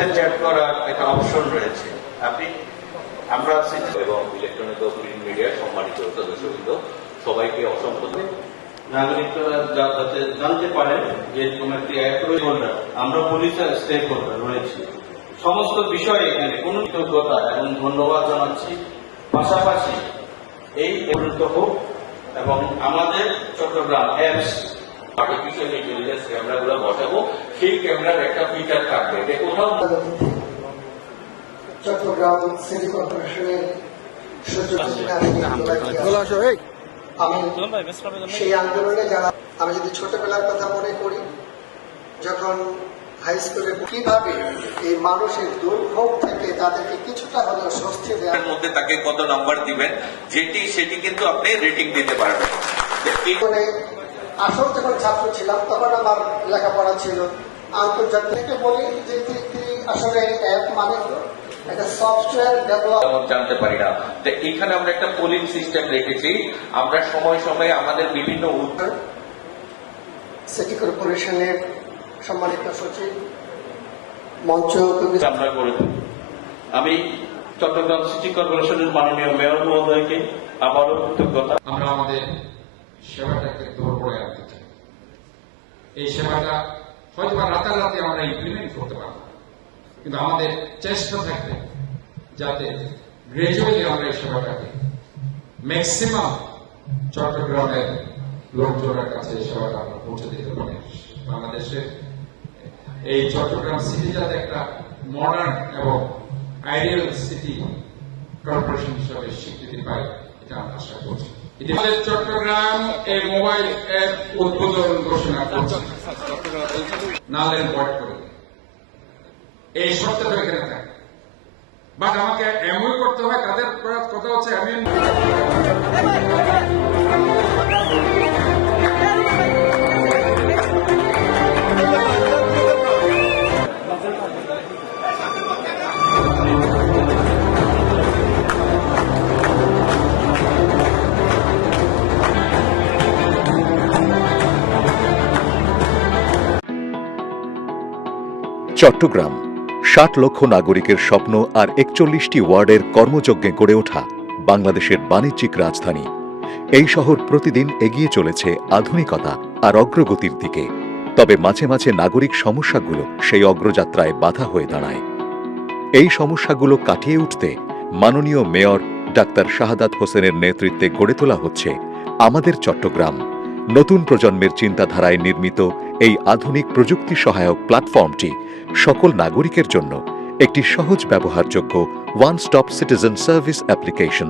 সাথে চ্যাট করার একটা অপশন রয়েছে। আপনি আমরা এবং ইলেকট্রনিক ও প্রিন্ট মিডিয়ার সম্মানিত সদস্যবৃন্দ সবাইকে অসংখ্য নাগরিকরা যাতে জানতে পারেন যে কোনো একটি হোল্ডার, আমরা পুলিশের স্টেক হোল্ডার রয়েছি। সমস্ত বিষয়ে এখানে কোনো কৃতজ্ঞতা এবং ধন্যবাদ জানাচ্ছি। পাশাপাশি এই পরিণত হোক এবং আমাদের চট্টগ্রাম অ্যাপস আর্টিফিশিয়াল ইন্টেলিজেন্স ক্যামেরাগুলো বসাবো, সেই ক্যামেরার একটা ফিচার থাকবে যে কোথাও চট্টগ্রাম সিটি কর্পোরেশনের আমি সেই আন্দোলনে যারা, আমি যদি ছোটবেলার কথা মনে করি, যখন হাই স্কুলে কিভাবে এই মানুষের দুর্ভোগ থেকে তাদেরকে কিছুটা হলেও স্বস্তি দেওয়ার মধ্যে তাকে কত নাম্বার দিবেন সেটি কিন্তু আপনি রেটিং দিতে পারবেন। আসল যখন ছাত্র ছিলাম তখন আমার লেখাপড়া ছিল আন্তর্জাতিক, বলি যে আসলে অ্যাপ মানে একটা সফটওয়্যার ডেভেলপ জানতে পারি না। তো এখানে আমরা একটা পোলিং সিস্টেম রেখেছি, আমরা সময় সময়ে আমাদের বিভিন্ন সিটি কর্পোরেশনের সম্মানিত সচিব মঞ্চ আমরা করে দেব। আমি চট্টগ্রাম সিটি কর্পোরেশনের মাননীয় মেয়র মহোদয়কে আবারও কৃতজ্ঞতা। আমরা আমাদের সেবাটাকে দৌড় করে আনতে চাই। এই সেবাটা হয়তো রাতারাতি আমরা ইমপ্লিমেন্ট করতে পারব, কিন্তু আমাদের চেষ্টা থাকবে যাতে গ্রাজুয়ালি আমরা এই সেবাটাকে ম্যাক্সিমাম চট্টগ্রামের লোকজনের কাছে এই সেবাটা আমরা পৌঁছে দিতে পারি। বাংলাদেশের এই চট্টগ্রাম সিটি যাতে একটা মডার্ন এবং আইডিয়াল সিটি কর্পোরেশন হিসাবে স্বীকৃতি পায়, এটা আমরা আশা করছি। আমাদের চট্টগ্রাম এই মোবাইল অ্যাপ উদ্বোধন ঘোষণা করছে, নালের বট করে এই সপ্তাহে এখানে থাকে, বাট আমাকে এমন করতে হয়। কাদের কথা হচ্ছে আমি চট্টগ্রাম ৬০ লক্ষ নাগরিকের স্বপ্ন আর ৪১টি ওয়ার্ডের কর্মযজ্ঞে গড়ে ওঠা বাংলাদেশের বাণিজ্যিক রাজধানী। এই শহর প্রতিদিন এগিয়ে চলেছে আধুনিকতা আর অগ্রগতির দিকে। তবে মাঝে মাঝে নাগরিক সমস্যাগুলো সেই অগ্রযাত্রায় বাধা হয়ে দাঁড়ায়। এই সমস্যাগুলো কাটিয়ে উঠতে মাননীয় মেয়র ডাক্তার শাহাদাত হোসেনের নেতৃত্বে গড়ে তোলা হচ্ছে আমাদের চট্টগ্রাম। নতুন প্রজন্মের চিন্তাধারায় নির্মিত এই আধুনিক প্রযুক্তি সহায়ক প্ল্যাটফর্মটি সকল নাগরিকের জন্য একটি সহজ ব্যবহারযোগ্য one stop citizen service application